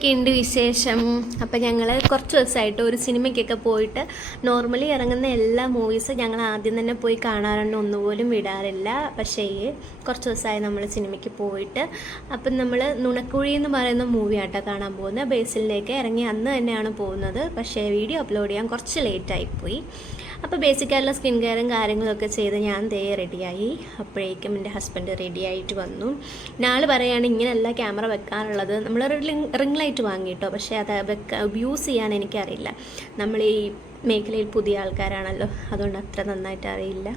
എന്തൊക്കെയുണ്ട് വിശേഷം? അപ്പം ഞങ്ങൾ കുറച്ച് ദിവസമായിട്ട് ഒരു സിനിമയ്ക്കൊക്കെ പോയിട്ട് നോർമലി ഇറങ്ങുന്ന എല്ലാ മൂവീസും ഞങ്ങൾ ആദ്യം തന്നെ പോയി കാണാറുണ്ട് ഒന്നുപോലും വിടാറില്ല. പക്ഷേ കുറച്ച് ദിവസമായി നമ്മൾ സിനിമയ്ക്ക് പോയിട്ട്. അപ്പം നമ്മൾ നുണക്കുഴി എന്ന് പറയുന്ന മൂവി ആട്ടോ കാണാൻ പോകുന്നത്. ബേസിലേക്ക് ഇറങ്ങി അന്ന് തന്നെയാണ് പോകുന്നത്. പക്ഷേ വീഡിയോ അപ്ലോഡ് ചെയ്യാൻ കുറച്ച് ലേറ്റായിപ്പോയി അപ്പോൾ ബേസിക്കായിട്ടുള്ള സ്കിൻ കെയറും കാര്യങ്ങളൊക്കെ ചെയ്ത് ഞാൻ ദേ റെഡിയായി അപ്പോഴേക്കും എന്റെ ഹസ്ബൻഡ് റെഡി ആയിട്ട് വന്നു. നാളെ പറയുകയാണ് ഇങ്ങനെയല്ല ക്യാമറ വെക്കാനുള്ളത്. നമ്മൾ റിംഗ് ലൈറ്റ് വാങ്ങിയിട്ടോ. പക്ഷേ അത് വെക്ക യൂസ് ചെയ്യാൻ എനിക്കറിയില്ല. നമ്മൾ ഈ മേഖലയിൽ പുതിയ ആൾക്കാരാണല്ലോ. അതുകൊണ്ട് അത്ര നന്നായിട്ട് അറിയില്ല.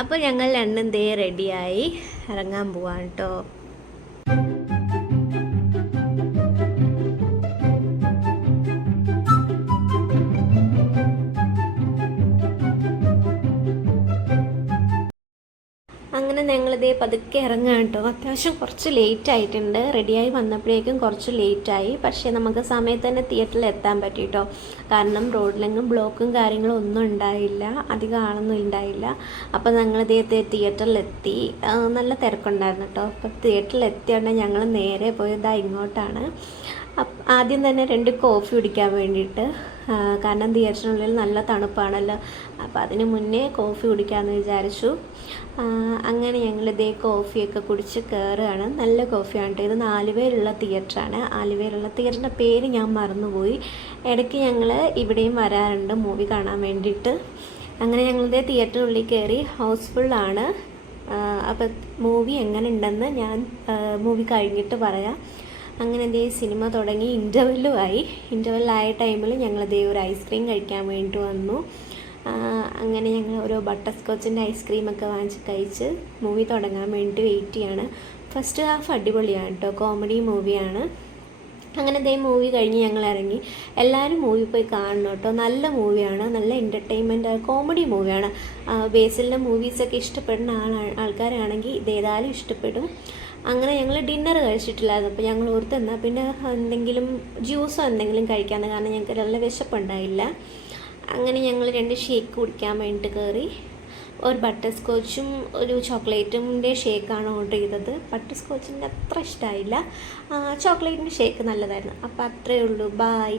അപ്പോൾ ഞങ്ങൾ രണ്ടും ദേ റെഡിയായി ഇറങ്ങാൻ പോവാണ് കേട്ടോ ഞങ്ങളിതേ പതുക്കെ ഇറങ്ങാം കേട്ടോ. അത്യാവശ്യം കുറച്ച് ലേറ്റ് ആയിട്ടുണ്ട്. റെഡിയായി വന്നപ്പോഴേക്കും കുറച്ച് ലേറ്റായി പക്ഷേ നമുക്ക് സമയത്ത് തന്നെ തിയേറ്ററിൽ എത്താൻ പറ്റിയിട്ടോ കാരണം റോഡിലെങ്ങും ബ്ലോക്കും കാര്യങ്ങളും ഒന്നും ഉണ്ടായില്ല. അധികം ആളൊന്നും ഉണ്ടായില്ല അപ്പോൾ ഞങ്ങളിതേ തിയേറ്ററിലെത്തി നല്ല തിരക്കുണ്ടായിരുന്നു കേട്ടോ. അപ്പോൾ തിയേറ്ററിൽ എത്തിയോണ്ട് ഞങ്ങൾ നേരെ പോയതാ ഇങ്ങോട്ടാണ്. ആദ്യം തന്നെ രണ്ട് കോഫി കുടിക്കാൻ വേണ്ടിയിട്ട് കാരണം തിയേറ്ററിനുള്ളിൽ നല്ല തണുപ്പാണല്ലോ. അപ്പോൾ അതിന് മുന്നേ കോഫി കുടിക്കാമെന്ന് വിചാരിച്ചു. അങ്ങനെ ഞങ്ങൾ ഇതേ കോഫിയൊക്കെ കുടിച്ച് കയറുകയാണ് നല്ല കോഫിയാണ് കേട്ടോ. ഇത് നാലുപേരുള്ള തിയേറ്ററാണ്. നാലുപേരുള്ള തിയേറ്ററിന്റെ പേര് ഞാൻ മറന്നുപോയി. ഇടയ്ക്ക് ഞങ്ങൾ ഇവിടെയും വരാറുണ്ട് മൂവി കാണാൻ വേണ്ടിയിട്ട്. അങ്ങനെ ഞങ്ങളിതേ തിയേറ്ററിനുള്ളിൽ കയറി ഹൗസ്ഫുള്ളാണ് അപ്പോൾ മൂവി എങ്ങനെ ഉണ്ടെന്ന് ഞാൻ മൂവി കഴിഞ്ഞിട്ട് പറയാം. അങ്ങനെ ദേ സിനിമ തുടങ്ങി ഇന്റർവെല്ലും ആയി ഇന്റർവെല്ലായ ടൈമിൽ ഞങ്ങൾ ദേ ഒരു ഐസ്ക്രീം കഴിക്കാൻ വേണ്ടി വന്നു. അങ്ങനെ ഞങ്ങൾ ഓരോ ബട്ടർ സ്കോച്ചിന്റെ ഐസ്ക്രീമൊക്കെ വാങ്ങിച്ച് കഴിച്ച് മൂവി തുടങ്ങാൻ വേണ്ടി വെയിറ്റ് ചെയ്യാണ്. ഫസ്റ്റ് ഹാഫ് അടിപൊളിയാണ് കേട്ടോ കോമഡി മൂവിയാണ് അങ്ങനെ ദേ മൂവി കഴിഞ്ഞ് ഞങ്ങൾ ഇറങ്ങി എല്ലാവരും മൂവി പോയി കാണണം കേട്ടോ. നല്ല മൂവിയാണ്. നല്ല എന്റർടൈൻമെന്റ് കോമഡി മൂവിയാണ്. ബേസിലിന്റെ മൂവീസൊക്കെ ഇഷ്ടപ്പെടുന്ന ആളാ ആൾക്കാരാണെങ്കിൽ ഇതേതായാലും ഇഷ്ടപ്പെടും. അങ്ങനെ ഞങ്ങൾ ഡിന്നർ കഴിച്ചിട്ടില്ലായിരുന്നു. അപ്പോൾ ഞങ്ങൾ ഓർത്ത് എന്നാൽ പിന്നെ എന്തെങ്കിലും ജ്യൂസോ എന്തെങ്കിലും കഴിക്കാമെന്ന് കാരണം ഞങ്ങൾക്ക് നല്ല വിശപ്പുണ്ടായില്ല അങ്ങനെ ഞങ്ങൾ രണ്ട് ഷേക്ക് കുടിക്കാൻ വേണ്ടിയിട്ട് കയറി ഒരു ബട്ടർ സ്കോച്ചും ഒരു ചോക്ലേറ്റിന്റെ ഷേക്കാണ് ഓർഡർ ചെയ്തത്. ബട്ടർ സ്കോച്ചിന്റെ അത്ര ഇഷ്ടമായില്ല ചോക്ലേറ്റിന്റെ ഷേക്ക് നല്ലതായിരുന്നു. അപ്പോൾ അത്രയേ ഉള്ളൂ. ബൈ